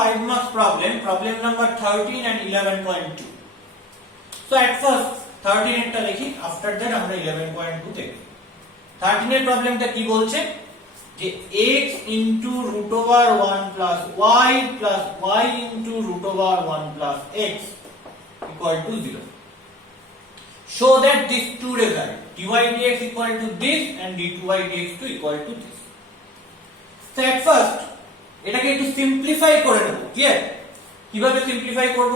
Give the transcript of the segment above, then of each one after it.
5 marks problem number 13 and 11.2. So at first 13 এরটা দেখি, after that আমরা 11.2 দেখব। 13 এর প্রবলেমটা কি বলছে যে x into root over 1 plus y plus y into root over 1 plus x equal to 0. Show that these two result dy dx equal to this and d2y dx2 equal to this. So at first এটাকে একটু সিম্পলিফাই করে নেব। ক্লিয়ার? কিভাবে সিম্পলিফাই করব?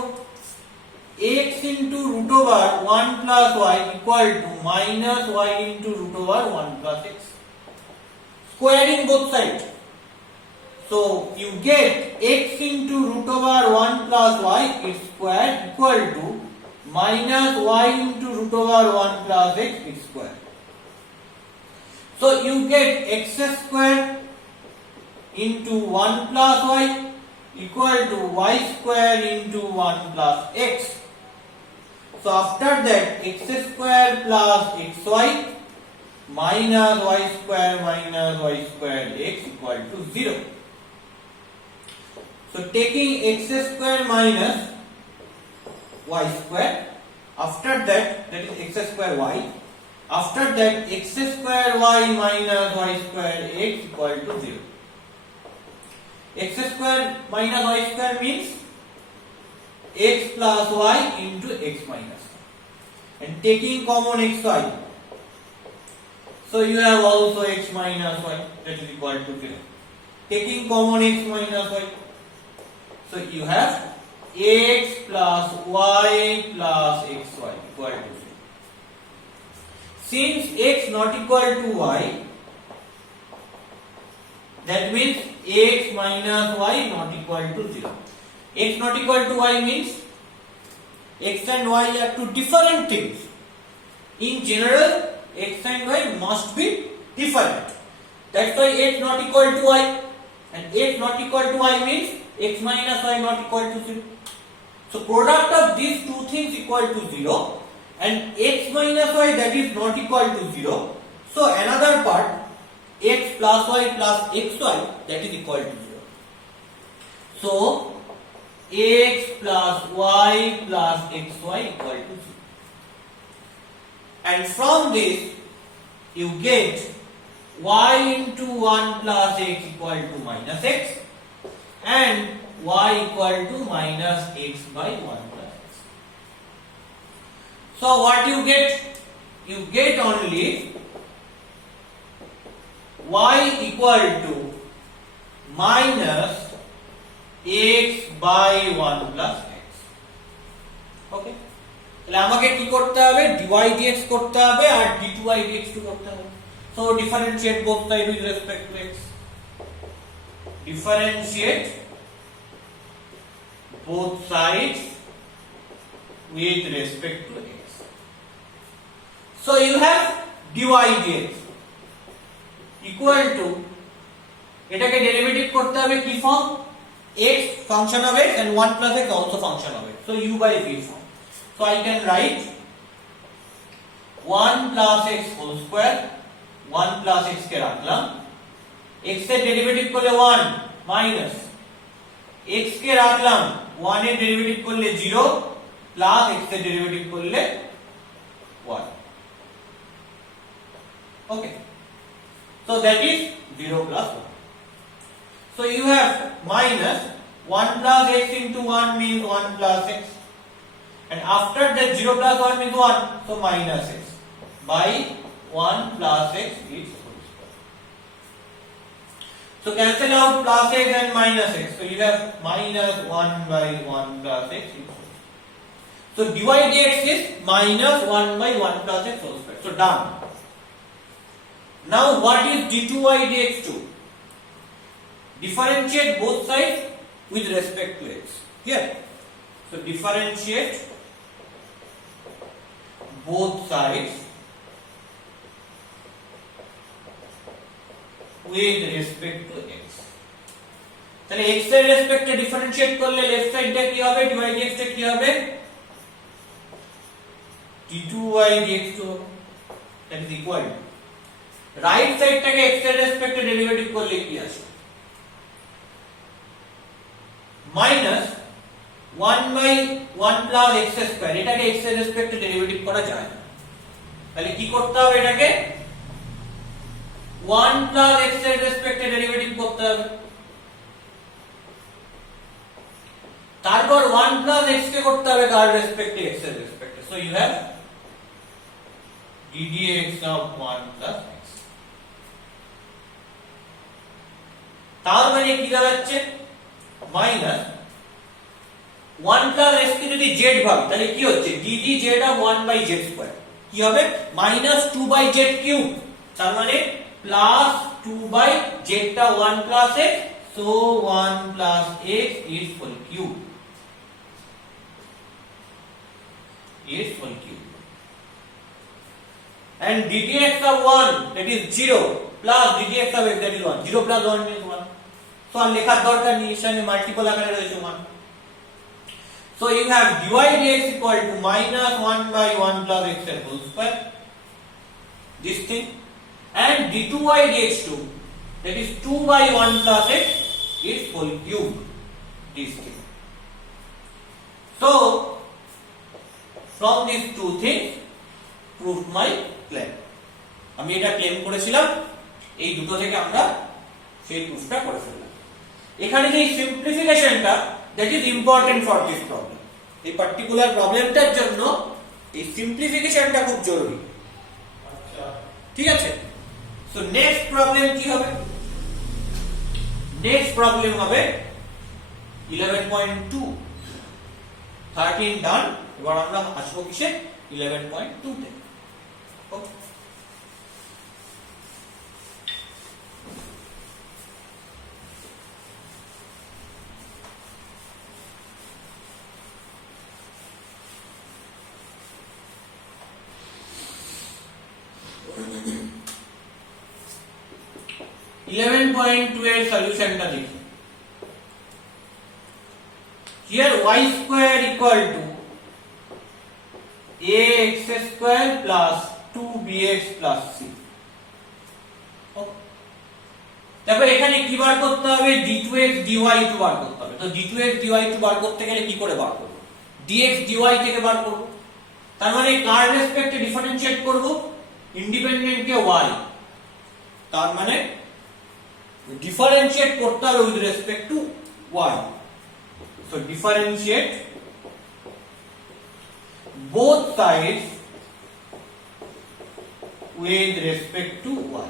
x into root over 1 plus y equal to minus y into root over 1 plus x. Squaring both sides. So you get x into root over 1 plus y is square equal to minus y into root over 1 plus x is square. So you get x square into 1 plus y equal to y square into 1 plus x. So after that x square plus xy minus y square x equal to 0. So taking x square minus y square, after that is x square y, after that x square y minus y square x equal to 0. X square minus y square means x plus y into x minus y, and taking common xy, so you have also x minus y, that is equal to 0. Taking common x minus y, so you have x plus y plus xy equal to 0. Since x not equal to y, that means x minus y not equal to 0. X not equal to y means x and y are two different things. In general, x and y must be different. That's why x not equal to y, and x not equal to y means x minus y not equal to 0. So product of these two things equal to 0, and x minus y that is not equal to 0. So another part x plus y plus xy that is equal to 0. So x plus y plus xy equal to 0. And from this you get y into 1 plus x equal to minus x, and y equal to minus x by 1 plus x. So what you get? You get only y equal to minus x by 1 plus x. Okay? তাহলে আমাকে কি করতে হবে? dy dx করতে হবে আর d2y dx2 করতে হবে। So differentiate both sides with respect to x. Differentiate both sides with respect to x. So you have dy dx equal to, এটাকে ডেরিভেটিভ করতে হবে কি form? x function of x and 1 plus x also function of x. So u by v form. So I can write 1 plus x whole square, 1 plus x কে রাখলাম, x এর ডেরিভেটিভ করলে 1 minus x কে রাখলাম, 1 এর ডেরিভেটিভ করলে 0 plus x এর ডেরিভেটিভ করলে 1. Okay. So that is 0 plus 1. So you have minus 1 plus x into 1 means 1 plus x, and after that 0 plus 1 means 1, so minus x by 1 plus x is whole square. So cancel out plus x and minus x, so you have minus 1 by 1 plus x is whole square. So dy dx is minus 1 by 1 plus x whole square. So done. Now what is d2y dx2? Differentiate both sides with respect to x. Here, so differentiate both sides with respect to x. তাহলে x এর রেসপেক্টে ডিফারেন্সিয়েট করলে লেফট সাইডটা কি হবে? dy dx টা কি হবে? d2y dx2, that is equal to right সাইডটাকে x এর রেসপেক্টে ডেরিভেটিভ করলে কি আসে? মাইনাস 1/1 প্লাস x স্কয়ার, এটাকে x এর রেসপেক্টে ডেরিভেটিভ করা যায় না, তাহলে কি করতে হবে, এটাকে 1 প্লাস x এর রেসপেক্টে ডেরিভেটিভ করতে হবে, তারপর 1 প্লাস x কে করতে হবে কার রেসপেক্টে, x এর রেসপেক্টে, so you have ddx of 1 plus x। তার মানে কি দাঁড়াচ্ছে, মাইনাস 1 প্লাস x কে যদি z ভাবি তাহলে কি হচ্ছে, ddz of 1 by z square কি হবে, মাইনাস 2 by z কিউব, তার মানে প্লাস 2 by z টা 1 plus x, so 1 plus x is whole cube, is whole cube, and ddx of 1 that is 0 plus ddx of x that is 1, 0 plus 1 means 1, so আর লেখার দরকার নেই, এখানে মাল্টিপল আকারে রয়েছে 1, so you have dy dx equal to minus 1 by 1 plus x whole square, this thing, and d2y dx2 that is 2 by 1 plus x is whole cube, this thing, so from these two things proved my claim, আমি এটা ক্লেম করেছিলাম, এই দুটো থেকে আমরা সেই প্রুফটা করে ফেললাম। এখানে যে সিম্পলিফিকেশনটা that is important for this problem, এই পার্টিকুলার প্রবলেমটার জন্য এই সিম্পলিফিকেশনটা খুব জরুরি, আচ্ছা ঠিক আছে। সো নেক্সট প্রবলেম কি হবে, নেক্সট প্রবলেম হবে 11.2, 13 ডান, এবার আমরা আসবো কিসে, 11.2 তে। ওকে, এর সলিউশনটা দেখি। Here y square equal to ax square plus 2bx plus c, দেখো এখানে কি বার করতে হবে, d2x dy2 বার করতে হবে, তো d2x dy2 বার করতে গেলে কি করে বার করব, dx dy থেকে বার করব, তার মানে কার রেসপেক্টে ডিফারেন্সিয়েট করব, ইন্ডিপেন্ডেন্ট কে y, তার মানে differentiate করতে হবে with respect to y, so differentiate both sides with respect to y,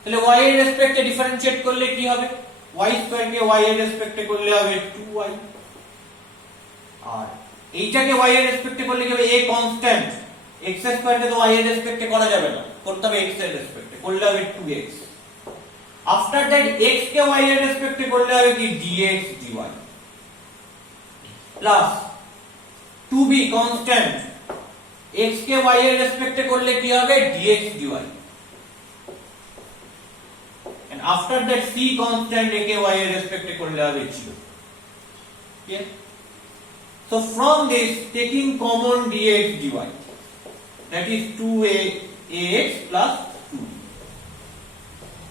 তাহলে y এর রেসপেক্টে ডিফারেন্সিয়েট করলে কি হবে, y স্কয়ার কে y এর রেসপেক্টে করলে হবে 2y, আর এইটাকে y এর রেসপেক্টে করলে কি হবে, a কনস্ট্যান্ট, x স্কয়ার কে তো y এর রেসপেক্টে করা যাবে না, করতে হবে x এর রেসপেক্টে, করলে হবে 2x, after that x के y এর রেসপেক্টে করলে হবে কি dx dy plus 2b constant, x के y এর রেসপেক্টে করলে কি হবে dx dy, and after that c constant a के y এর রেসপেক্টে করলে হবে 0, okay, so from this taking common dx dy that is 2a ax plus 2b,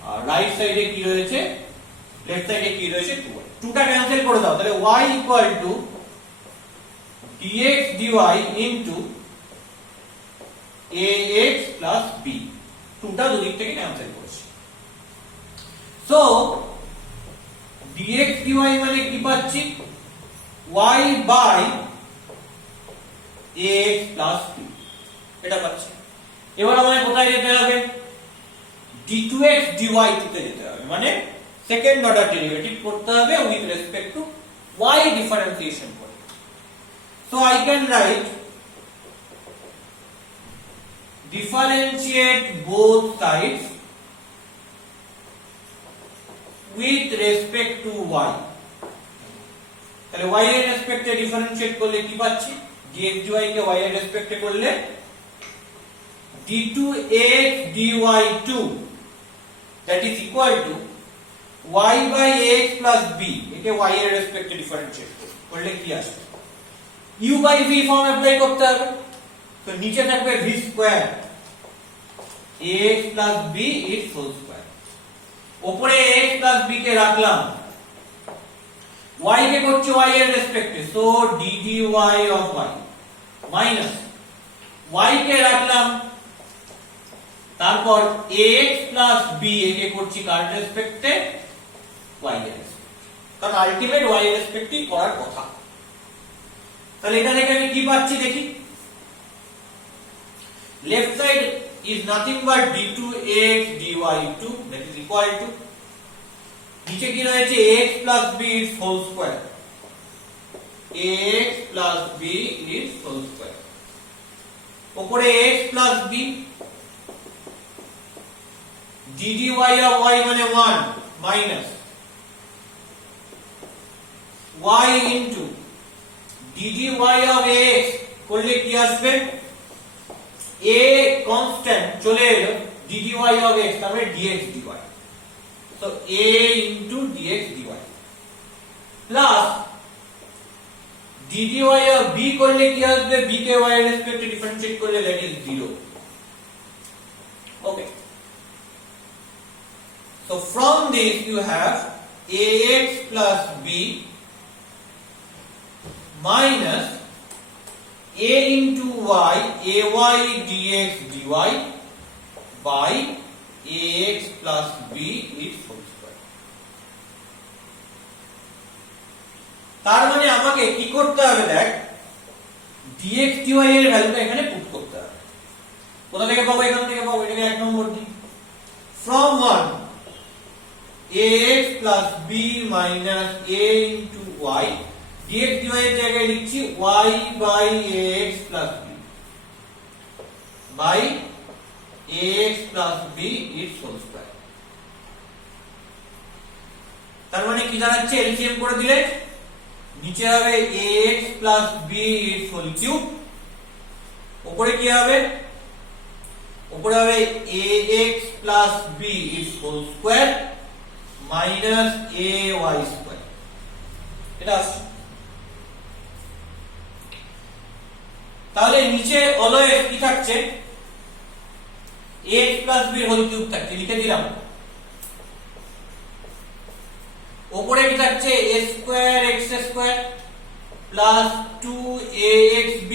আর রাইট সাইডে কি রয়েছে, লেফট সাইডে কি রয়েছে 2y, 2টা ক্যান্সেল করে দাও, তাহলে y equal to dx dy into ax plus b, 2টা দুদিক থেকে ক্যান্সেল করেছি, সো dx dy মানে কি পাচ্ছি, y by ax plus b, এটা পাচ্ছি। এবার আমাদের কোথায় যেতে হবে, d2x dy2 তে যেতে হবে, মানে সেকেন্ড অর্ডার ডেরিভেটিভ করতে হবে with respect to y differentiation করে, so I can write differentiate both sides with respect to y, তাহলে y এর রেসপেক্টে ডিফারেন্সিয়েট করলে কি পাচ্ছি, dx dy কে y এর রেসপেক্টে করলে d2x dy2 that is equal to y by ax plus b, একে y এর রেসপেক্টে ডিফারেন্সিয়েট করলে কি আসবে, u by v form apply করতে হবে, তো নিচে থাকবে v square ax plus b its whole square, উপরে ax plus b কে রাখলাম, y কে করছি y এর রেসপেক্টে, so dy of y minus y কে রাখলাম, তারপর ax প্লাস b একে করছি কার রেসপেক্টে, y এর রেসপেক্টে, কারণ আলটিমেট y এর রেসপেক্টে করার কথা। তাহলে এটা থেকে আমি কি পাচ্ছি দেখি, left side is nothing but d2x dy2 that is equal to, নিচে কি রয়েছে ax plus b is whole square, ax plus b is whole square, উপরে ax plus b, dy of y মানে 1 minus y into dy of ax করলে কি আসবে, a constant চলে এলো, dy of x তারপরে dx dy, so a into dx dy plus dy of b করলে কি আসবে, b কে y এর রেসপেক্টে ডিফারেন্সিয়েট করলে that is 0. Okay, so from this you have ax plus b minus a into y, ay dx dy by ax plus b is whole square. তার মানে আমাকে কি করতে হবে, দেখ dx dy এর ভ্যালুটা এখানে পুট করতে হবে। কোথা থেকে পাবো, এখান থেকে পাবো, এটাকে এক নম্বর দিই, from 1 ax plus b minus a into y, dx dy এর জায়গায় লিখছি y by ax plus b by ax plus b is whole square. তার মানে কি দাঁড়াচ্ছে, এলসিএম করে দিলে নিচে হবে ax plus b is whole cube, উপরে কি হবে, উপরে হবে ax plus b is whole square minus ay square, এটা আসছে। তাহলে নিচে অলওয়েজ কি থাকছে, ax plus b whole cube থাকছে, লিখে দিলাম, উপরে কি থাকছে a square x square plus 2axb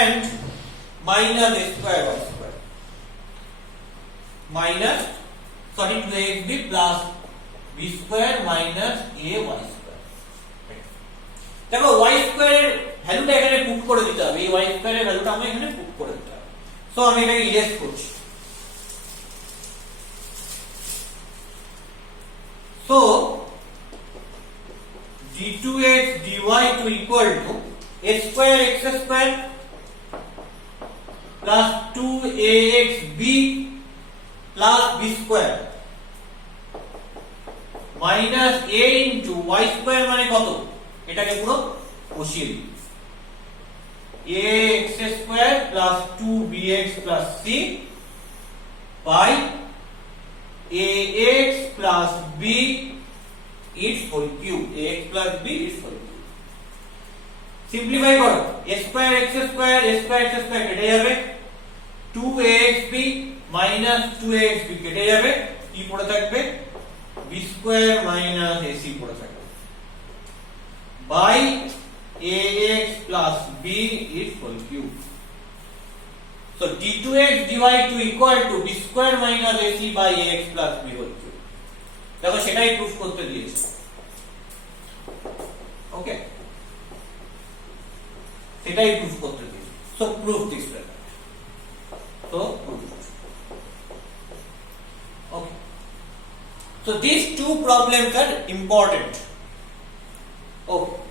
and minus a square y square minus 2axb plus b square minus a y square. দেখো y square এর ভ্যালুটা এখানে পুট করে দিতে হবে, এই y square এর ভ্যালুটা আমি এখানে পুট করে দিতে হবে, সো আমি এটাকে ইরেজ করছি, so d2x dy2 equal to a square x square plus 2axb plus b square minus a into y square মানে কত, এটাকে পুরো বসিয়ে দিই, ax square plus 2bx plus c by ax plus b its whole cube, ax plus b its whole cube. Simplify করো, a square x square কেটে যাবে, 2axb minus 2axb কেটে যাবে, কি পড়ে থাকবে, b square minus ac পড়ে থাকবে by ax plus b is whole cube. So d2x dy2 equal to b square minus ac by ax plus b whole cube. দেখো সেটাই প্রুফ করতে দিয়েছে, ওকে, সেটাই প্রুফ করতে দিয়েছে, so prove this method, so prove it. Okay, so these two problems are important. Okay.